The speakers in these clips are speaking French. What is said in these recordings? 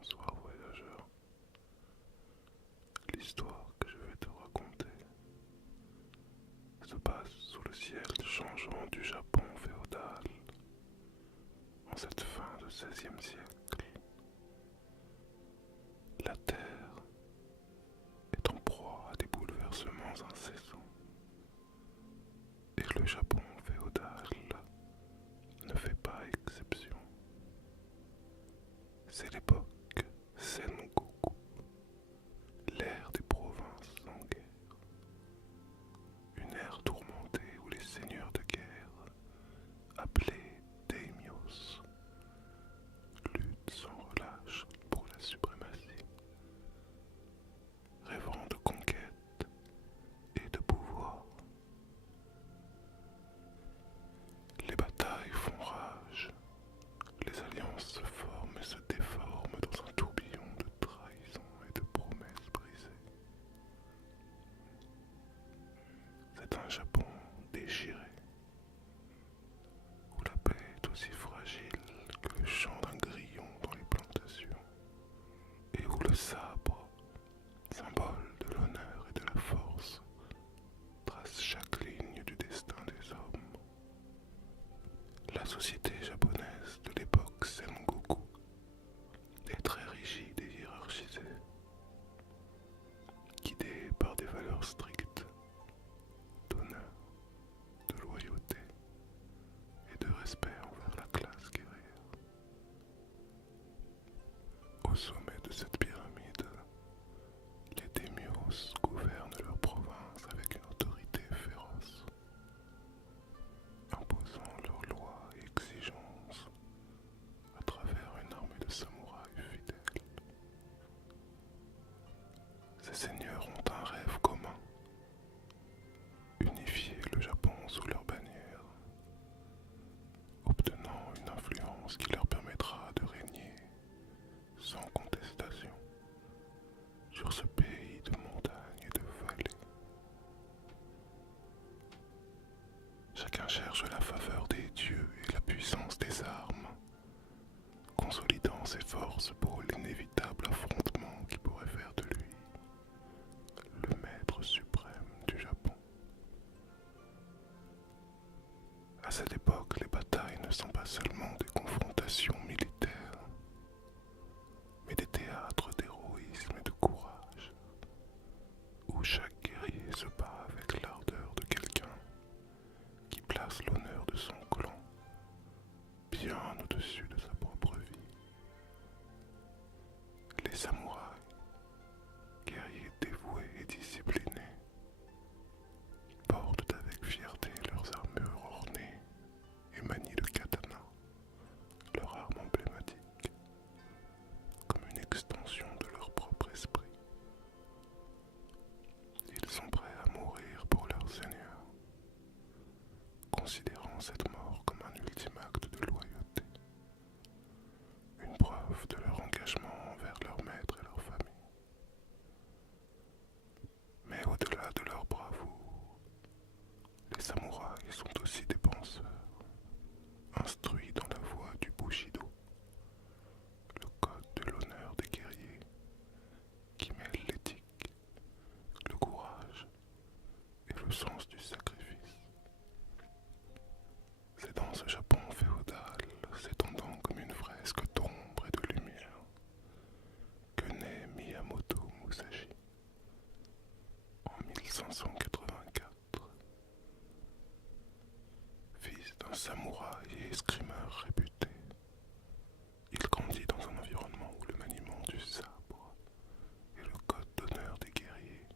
Bonsoir voyageur. L'histoire que je vais te raconter se passe sous le ciel changeant du Japon féodal en cette fin de XVIe siècle. La terre est en proie à des bouleversements incessants et le Japon féodal ne fait pas exception. C'est l'époque Sengoku, l'ère des provinces en guerre. Une ère tourmentée où les seigneurs de guerre, appelés daimyos, luttent sans relâche pour la suprématie, rêvant de conquête et de pouvoir. Les batailles font rage, les alliances se forment et se déforment dans un tourbillon de trahisons et de promesses brisées. C'est un Japon déchiré, où la paix est aussi fragile que le chant d'un grillon dans les plantations, et où le sabre, symbole de l'honneur et de la force, trace chaque ligne du destin des hommes. La société japonaise de l'époque Sengoku est très rigide et hiérarchisée, guidée par des valeurs strictes d'honneur, de loyauté et de respect envers la classe guerrière. Au sommet de cette pyramide, les daimyos gouvernent leur province avec une autorité féroce, imposant leurs lois et exigences à travers une armée de samouraïs fidèles. Ces seigneurs ont un rêve commun: unifier le Japon sous leur bannière, obtenant une influence qui leur permettra de régner sans contestation sur ce pays de montagnes et de vallées. Chacun cherche la faveur des dieux et la puissance des armes, consolidant ses forces pour l'inévitable affrontement qui pourrait faire de lui le maître suprême du Japon. À cette époque, les batailles ne sont pas seulement des confrontations militaires, mais des théâtres d'héroïsme et de courage, où chaque guerrier se bat avec l'ardeur de quelqu'un qui place l'honneur de son clan bien au-dessus de sa propre vie. Les samouraïs, guerriers dévoués et disciplinés, portent avec fierté leurs armures ornées et manient le katana, leur arme emblématique, comme une extension de leur propre esprit. Ils sont prêts à mourir pour leur Seigneur, considérant cette mort comme un ultime acte de loyauté, une preuve de leur engagement envers leur maître et leur famille. Mais au-delà de leur bravoure, les samouraïs sont aussi des penseurs, instruits dans la voie du Bushido, le code de l'honneur des guerriers, qui mêle l'éthique, le courage et le sens du sacrifice. C'est dans ce Japon féodal, s'étendant comme une fresque d'ombre et de lumière, que naît Miyamoto Musashi en 1584. Fils d'un samouraï et escrimeur réputé, il grandit dans un environnement où le maniement du sabre et le code d'honneur des guerriers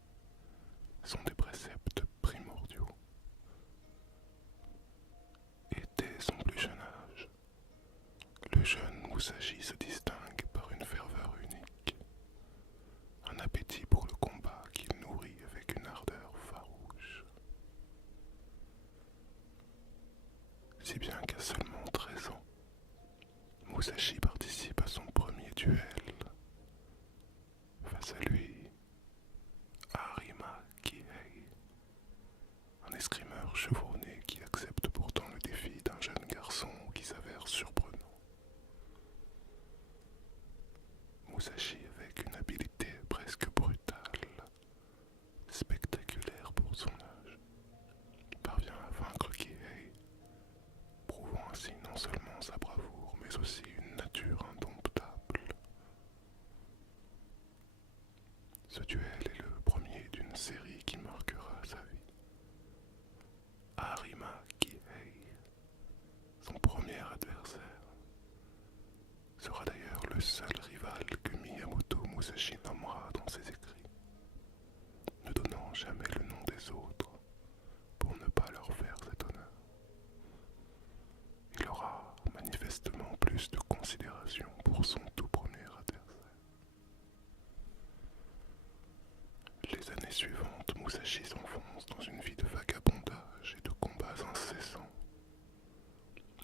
sont des préceptes primordiaux. Et dès son plus jeune âge, le jeune Musashi se distingue par une ferveur unique, un appétit pour le combat qu'il nourrit avec une ardeur farouche. Si bien qu'à seulement 13 ans, Musashi participe à son premier duel. Face à lui, Arima Kihei, un escrimeur chevronné qui accepte pourtant le défi d'un jeune garçon qui s'avère surprenant. Musashi, avec une habileté presque brutale, spectaculaire pour son âge, parvient à vaincre Kihei, prouvant ainsi non seulement sa bravoure, mais aussi une nature indomptable. Ce duel est le premier d'une série qui marquera sa vie. Arima Kihei, son premier adversaire, sera d'ailleurs le seul rival que Miyamoto Musashi nommera dans ses écrits, ne donnant jamais le nom des autres pour ne pas leur faire cet honneur. Il aura manifestement plus de considération pour son tout premier adversaire. Les années suivantes, Musashi s'enfonce dans une vie de vagabondage et de combats incessants.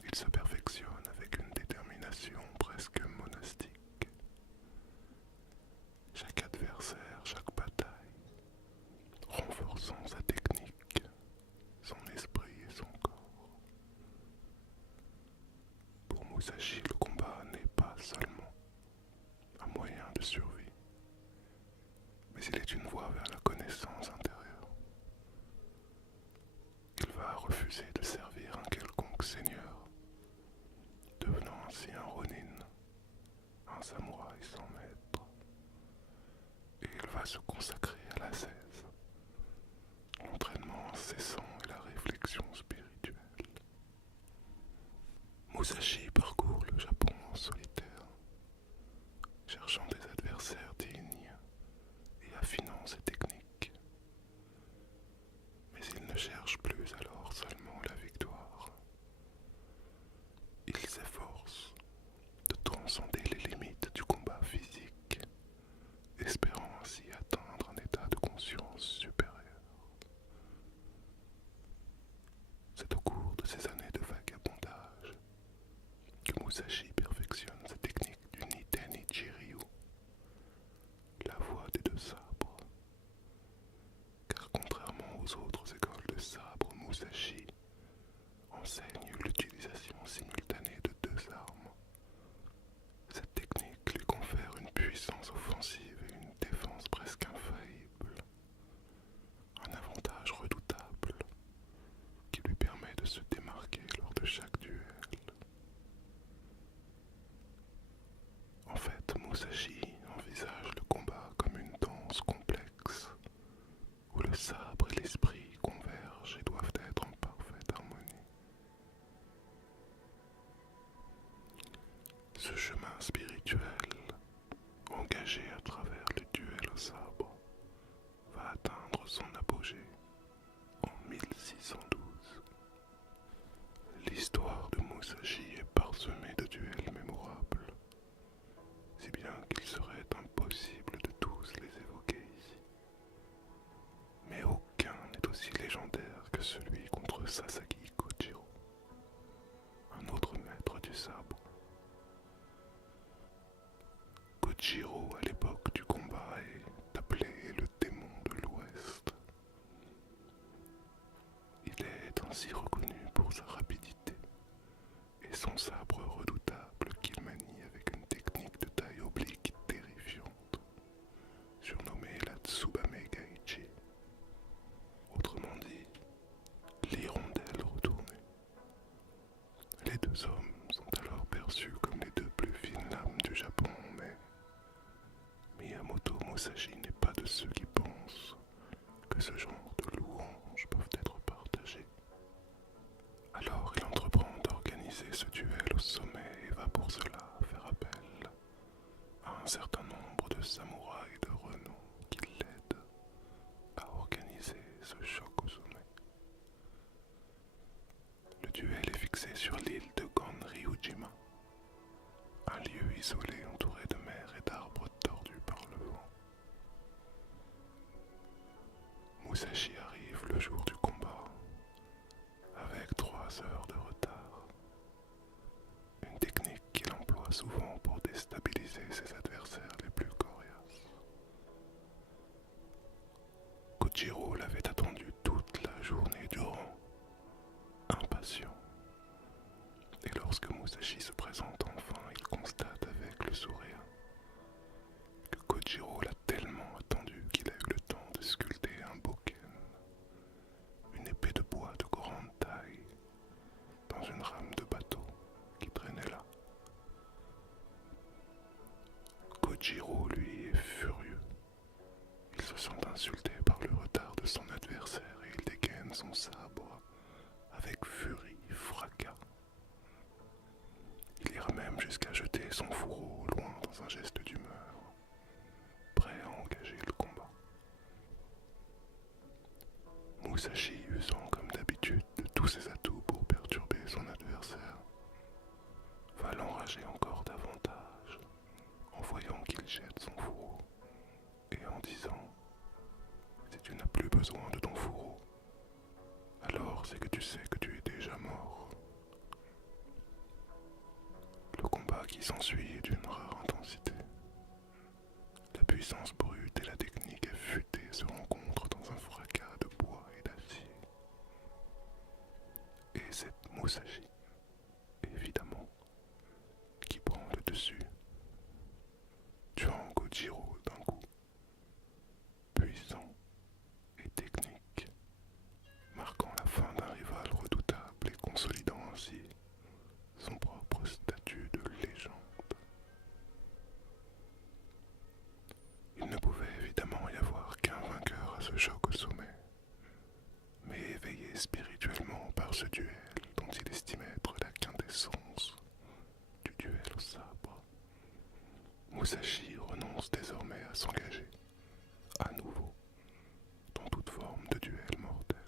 Il se perfectionne avec une détermination presque monastique. Chaque adversaire, chaque bataille, renforçant sa technique, son esprit et son corps. Pour Musashi, le combat n'est pas seulement un moyen de survie, mais il est une voie vers la connaissance intérieure. Il va refuser de servir un quelconque seigneur, devenant ainsi un ronin, un samouraï sans maître, et il va se consacrer à l'ascèse, l'entraînement incessant et la réflexion spirituelle. Musashi parcourt le Japon en solitaire, cherchant des adversaires dignes et affinant ses techniques. Mais il ne cherche plus alors seulement la victoire. Il s'efforce de transcender les limites du combat physique, espérant ainsi atteindre un état de conscience supérieur. C'est au cours de ces années de vagabondage que Musashi perfectionne sa technique du Niten Ichi-ryu, la voie des deux sabres. Car contrairement aux autres écoles de sabre, Musashi enseigne l'utilisation simultanée de deux armes. Cette technique lui confère une puissance offensive et une défense presque infaillible, un avantage redoutable qui lui permet de se démarquer lors de chaque duel. En fait, Musashi envisage le combat comme une danse complexe, où le sabre et l'esprit convergent et doivent être en parfaite harmonie. Ce chemin spirituel, engagé à travers le duel au sabre, va atteindre son apogée en 1612. L'histoire de Musashi est parsemée de duels mémorables, si bien qu'il serait impossible de tous les évoquer ici. Mais aucun n'est aussi légendaire que celui contre Sasaki Kojiro, un autre maître du sabre. Kojiro, à l'époque du combat, est appelé le démon de l'Ouest. Il est ainsi reconnu pour sa rapidité et son sabre redoutable qu'il manie avec une technique de taille oblique terrifiante, surnommée la Tsubame Gaichi. Autrement dit, l'hirondelle retournée. Les deux hommes sont alors perçus comme les deux plus fines lames du Japon, mais Miyamoto Musashi n'est pas de ceux qui pensent que ce genre de louanges peuvent être partagées. Alors il entreprend d'organiser ce duel au sommet et va pour cela faire appel à un certain nombre de samouraïs de renom qui l'aident à organiser ce choc au sommet. Le duel est fixé sur l'île de Gonryujima, un lieu isolé entouré de mer et d'arbres tordus par le vent. Musashi arrive le jour du combat, avec 3 heures de retard. Une technique qu'il emploie souvent pour déstabiliser ses adversaires les plus coriaces. Kojiro l'avait attendu toute la journée durant, impatient. Et lorsque Musashi se présente enfin, il constate avec le sourire Kojiro, lui, est furieux. Il se sent insulté par le retard de son adversaire et il dégaine son sabre avec furie et fracas. Il ira même jusqu'à jeter son fourreau au loin dans un geste d'humeur, prêt à engager le combat. Musashi, usant comme d'habitude de tous ses atouts pour perturber son adversaire, va l'enrager encore davantage en voyant qu'il jette son fourreau et en disant « Si tu n'as plus besoin de ton fourreau, alors c'est que tu sais que tu es déjà mort. » Le combat qui s'ensuit est d'une rare intensité. La puissance brute et la technique affûtée se rencontrent dans un fracas de bois et d'acier. Et c'est Musashi, évidemment, qui prend le dessus, tuant Kojiro d'un coup, puissant et technique, marquant la fin d'un rival redoutable et consolidant ainsi son propre statut de légende. Il ne pouvait évidemment y avoir qu'un vainqueur à ce choc au sommet, mais éveillé spirituellement par ce duel dont il estimait être la quintessence du duel au sabre, Musashi renonce désormais à s'engager, à nouveau, dans toute forme de duel mortel.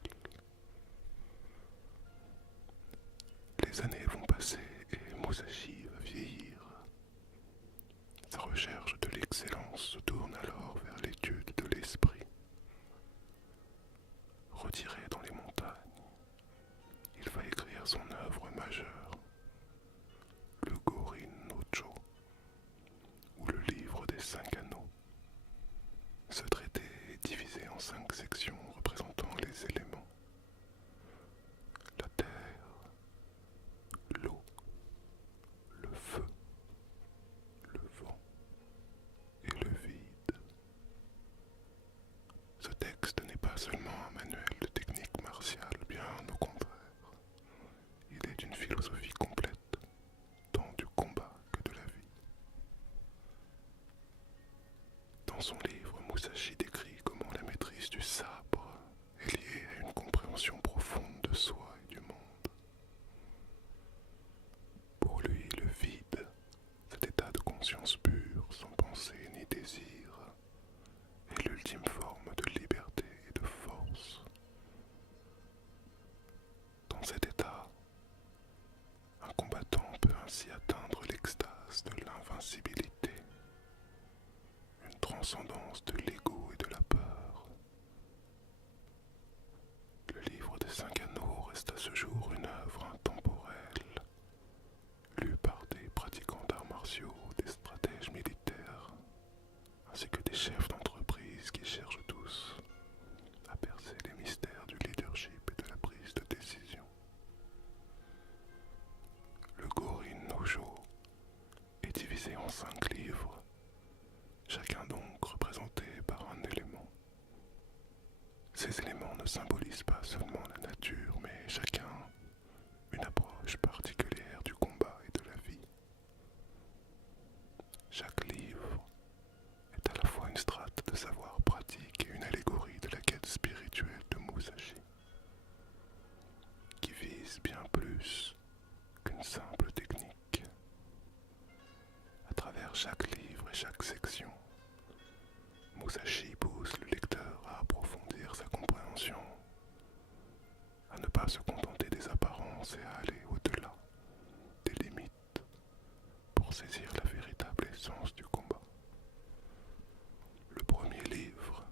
Les années vont passer et Musashi va vieillir. Sa recherche de l'excellence se tourne alors vers l'étude de l'esprit. Retiré dans les montagnes, il va écrire son œuvre majeure, le Gorin no Jo, ou le livre des 5 anneaux. Ce traité est divisé en 5 sections représentant les éléments: la terre, l'eau, le feu, le vent et le vide. Ce texte n'est pas seulement un manuel de technique martiale, bien au contraire. Il est d'une philosophie complète, tant du combat que de la vie. Dans son livre, Musashi décrit comment la maîtrise du sabre est liée à une compréhension profonde de soi et du monde. Pour lui, le vide, cet état de conscience pure, sans pensée ni désir, est l'ultime forme de liberté et de force. Dans cet état, un combattant peut ainsi atteindre l'extase de l'invincibilité, une transcendance de l'ego et de la peur. Le livre des 5 anneaux reste à ce jour une œuvre intemporelle, lue par des pratiquants d'arts martiaux, des stratèges militaires, ainsi que des chefs d'entreprise qui cherchent tous à percer les mystères du leadership et de la prise de décision. Le Gorin no Jo est divisé en 5 livres, chacun donc représenté par un élément. Ces éléments ne symbolisent pas seulement la nature, mais chacun une approche particulière du combat et de la vie. Chaque livre est à la fois une strate de savoir pratique et une allégorie de la quête spirituelle de Musashi, qui vise bien plus qu'une simple technique. À travers chaque livre et chaque section, Musashi pousse le lecteur à approfondir sa compréhension, à ne pas se contenter des apparences et à aller au-delà des limites pour saisir la véritable essence du combat. Le premier livre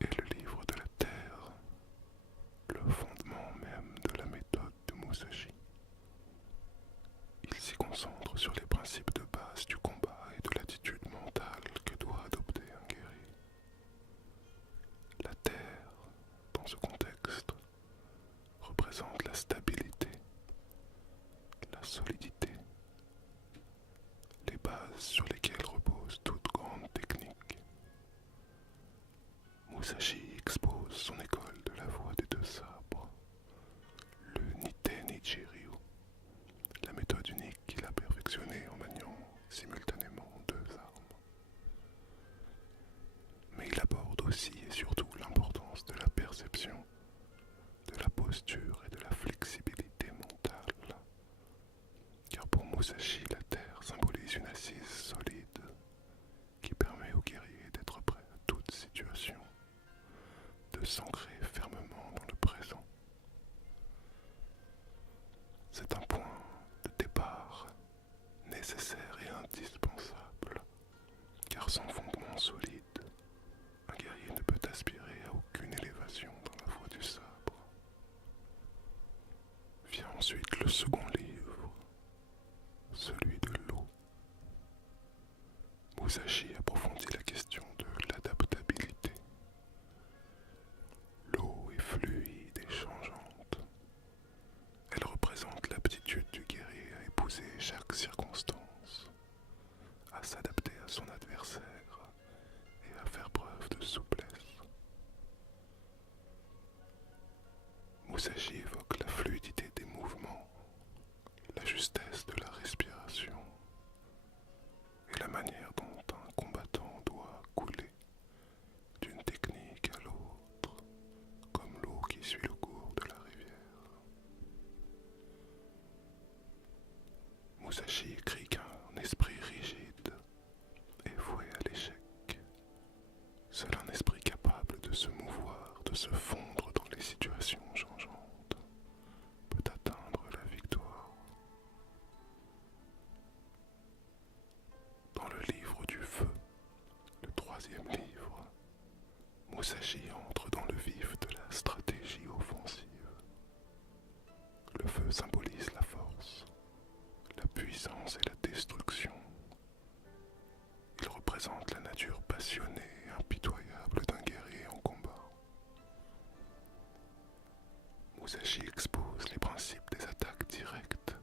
est le livre de la terre, le fondement même de la méthode de Musashi. Il s'y concentre sur les principes de base du combat et de l'attitude mentale que doit adopter un guerrier. La terre, dans ce contexte, représente la stabilité, la solidité, les bases sur lesquelles repose toute grande technique. Musashi expose son école de la voie des 2 sabres, le Nite-Nichi Ryu, la méthode unique qu'il a perfectionnée en maniant simultanément 2 armes. sans fondement solide, un guerrier ne peut aspirer à aucune élévation dans la voie du sabre. Vient ensuite le second livre, celui de l'eau. Musashi approfondit la question de l'adaptabilité. L'eau est fluide et changeante. Elle représente l'aptitude du guerrier à épouser chaque circonstance, à s'adapter à son adversaire et à faire preuve de souplesse. Musashi évoque la fluidité des mouvements, la justesse de la respiration et la manière dont un combattant doit couler d'une technique à l'autre, comme l'eau qui suit le cours de la rivière. Musashi écrit qu'un esprit rigide est voué à l'échec. Seul un esprit capable de se mouvoir, de se fondre dans les situations changeantes, peut atteindre la victoire. Dans le livre du feu, le troisième livre, Musashi entre dans le vif de la stratégie offensive. Le feu symbolise la force, la puissance et la destruction. Il représente la nature passionnée et impitoyable d'un guerrier en combat. Musashi expose les principes des attaques directes,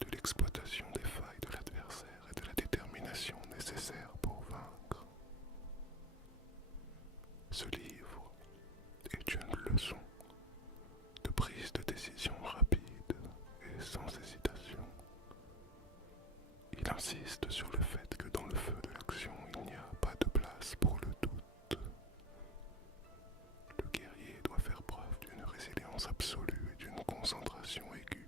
de l'exploitation des failles de l'adversaire et de la détermination nécessaire pour vaincre. Ce livre est une leçon de prise de décision rapide et sans hésitation. Il insiste sur le fait que dans le feu de l'action, il n'y a pas de place pour le doute. Le guerrier doit faire preuve d'une résilience absolue et d'une concentration aiguë,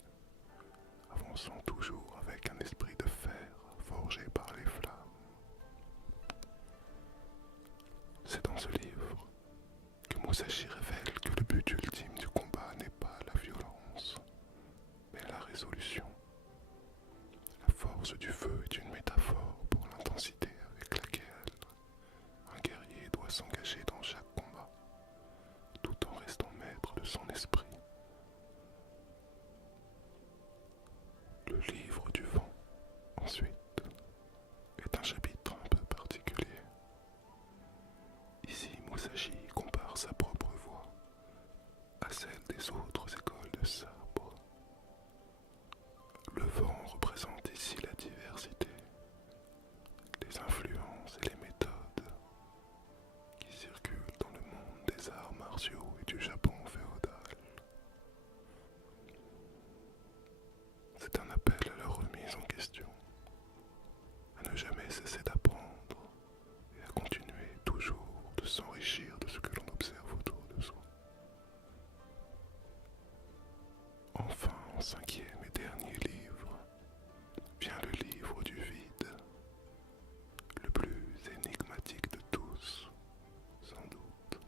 avançant toujours avec un esprit de fer forgé par les flammes. C'est dans ce livre que Musashi révèle que le but ultime du combat n'est pas la violence, mais la résolution. La force du feu est une métaphore pour l'intensité avec laquelle un guerrier doit s'engager dans chaque combat, tout en restant maître de son esprit. Le livre du vent, ensuite, est un chapitre un peu particulier. Ici, Musashi compare sa propre voix à celle des autres écoles de sabre. Le vent représente ici la diversité, les influences et les méthodes qui circulent dans le monde des arts martiaux et du Japon féodal. C'est un appel à la remise en question, à ne jamais cesser d'apprendre et à continuer toujours de s'enrichir de ce que l'on observe autour de soi. Enfin, en cinquième et dernier livre, vient le livre du vide, le plus énigmatique de tous, sans doute.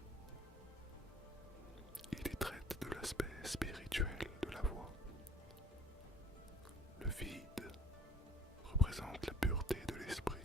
Il y traite de l'aspect spirituel de la voix. Le vide représente la pureté de l'esprit,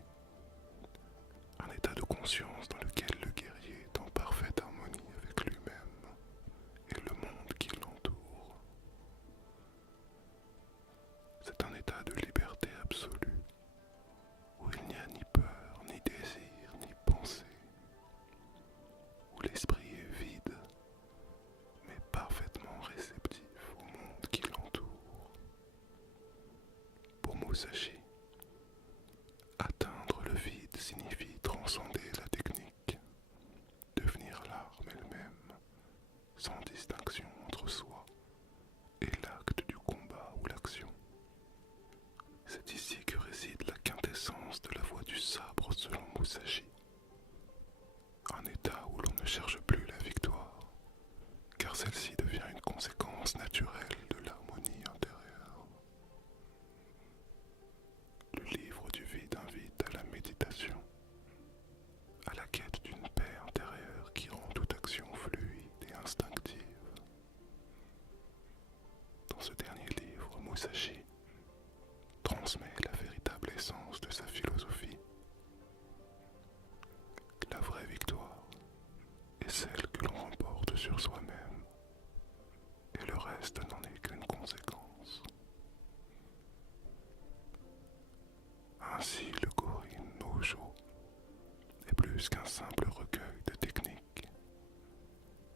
simple recueil de techniques.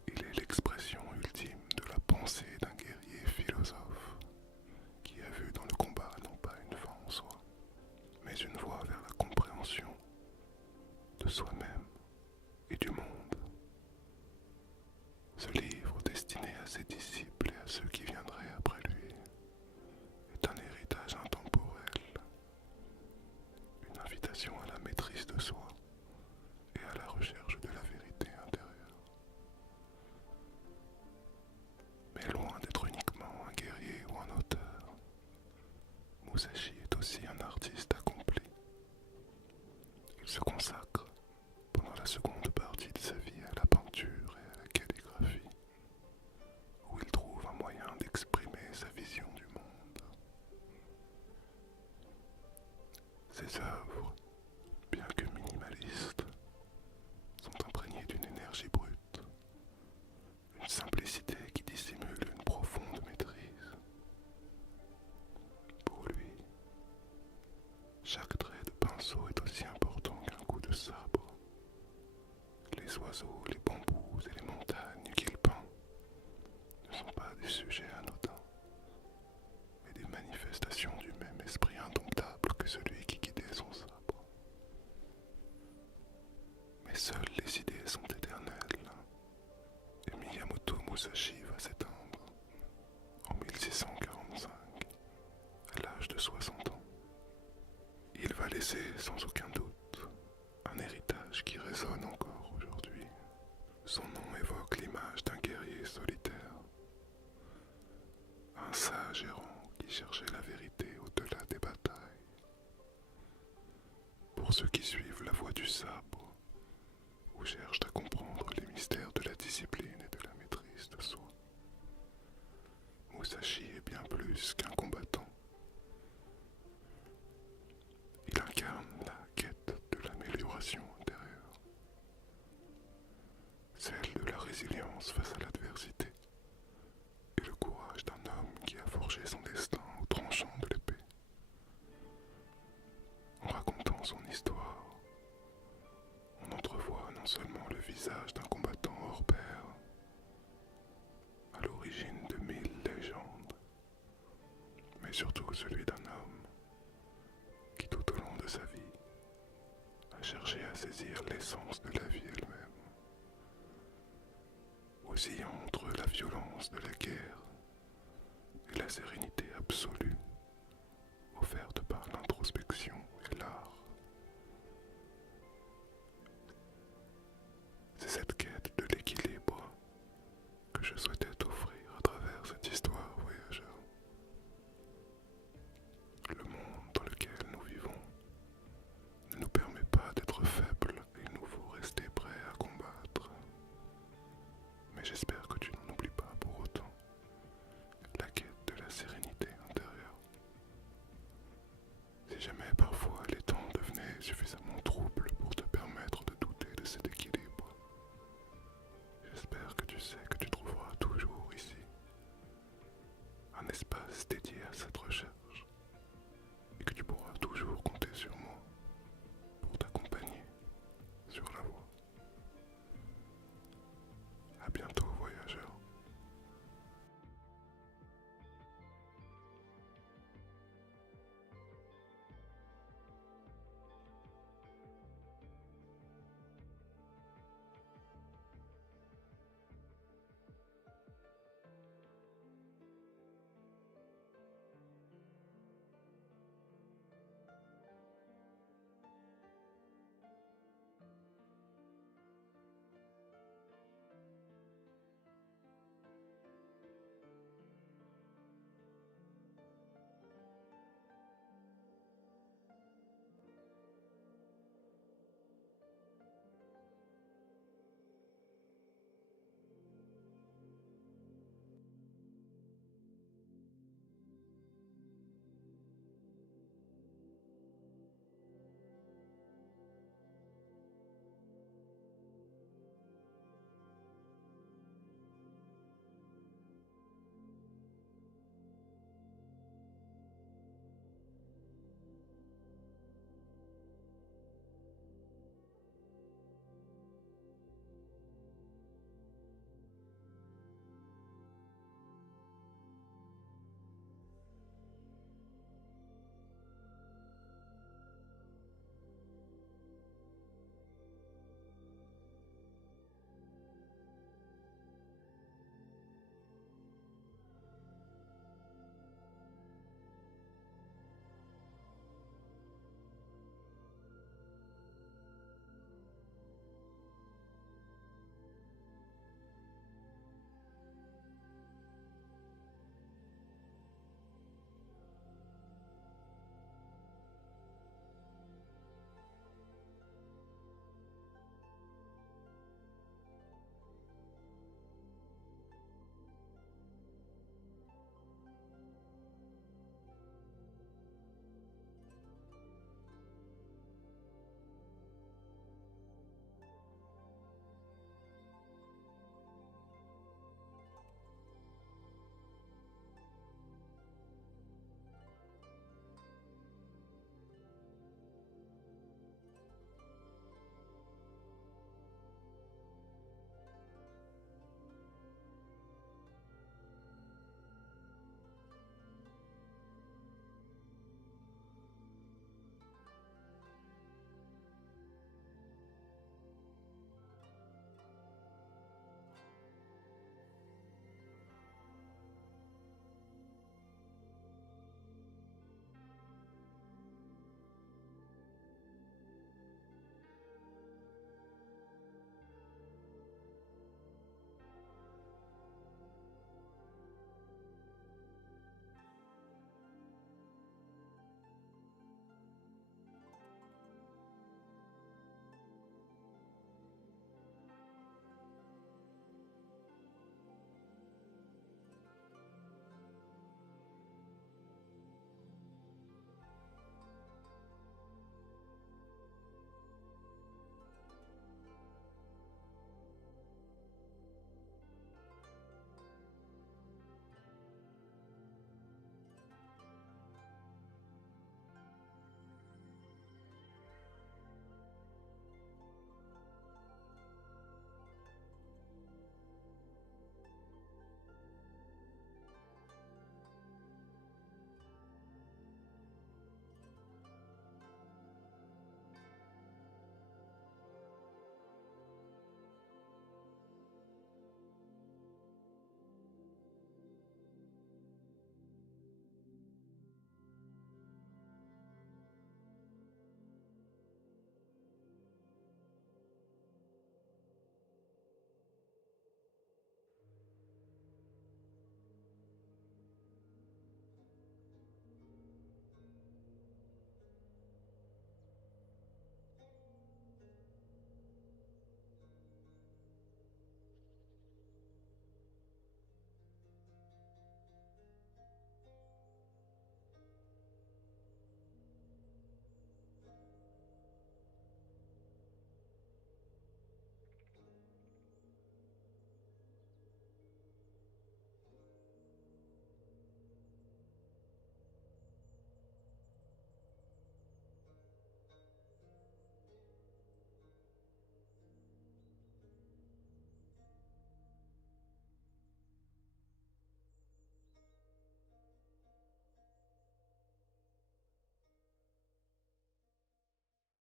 Il est l'expression ultime de la pensée d'un guerrier philosophe qui a vu dans le combat non pas une fin en soi, mais une voie vers la compréhension de soi-même et du monde. Ce livre, destiné à ses disciples et à ceux qui viendraient après lui, est un héritage intemporel, une invitation à la maîtrise de soi et à la recherche de la vérité intérieure. Mais loin d'être uniquement un guerrier ou un auteur, Musashi est aussi un artiste accompli. Il se consacre, pendant la seconde partie de sa vie, à la peinture et à la calligraphie, où il trouve un moyen d'exprimer sa vision du monde. Ses œuvres, bien que minimalistes, sont imprégnées d'une énergie brute, une simplicité qui dissimule une profonde maîtrise. Pour lui, chaque trait de pinceau est aussi important qu'un coup de sabre. Les oiseaux, les bambous et les montagnes qu'il peint ne sont pas des sujets anodins, mais des manifestations du même esprit indomptable que celui qui guidait son sabre. Mais seules les idées sont éternelles, et Miyamoto Musashi va s'éteindre en 1645, à l'âge de 60 ans. Il va laisser sans aucun doute un héritage qui résonne encore aujourd'hui. Son nom évoque l'image d'un guerrier solitaire, un sage errant qui cherchait la vérité au-delà des batailles. Pour ceux qui suivent la voie du sabre, ou cherchent à comprendre les mystères de la discipline et de la maîtrise de soi, Musashi est bien plus qu'un combattant. Il incarne la quête de l'amélioration intérieure, celle de la résilience face à l'adversité et le courage d'un homme qui a forgé son destin au tranchant de l'épée. En racontant son histoire, on entrevoit non seulement le visage d'un combattant hors pair, à l'origine de 1000 légendes, mais surtout celui d'un homme qui tout au long de sa vie a cherché à saisir l'essence de la vie elle-même, oscillant entre la violence de la guerre et la sérénité absolue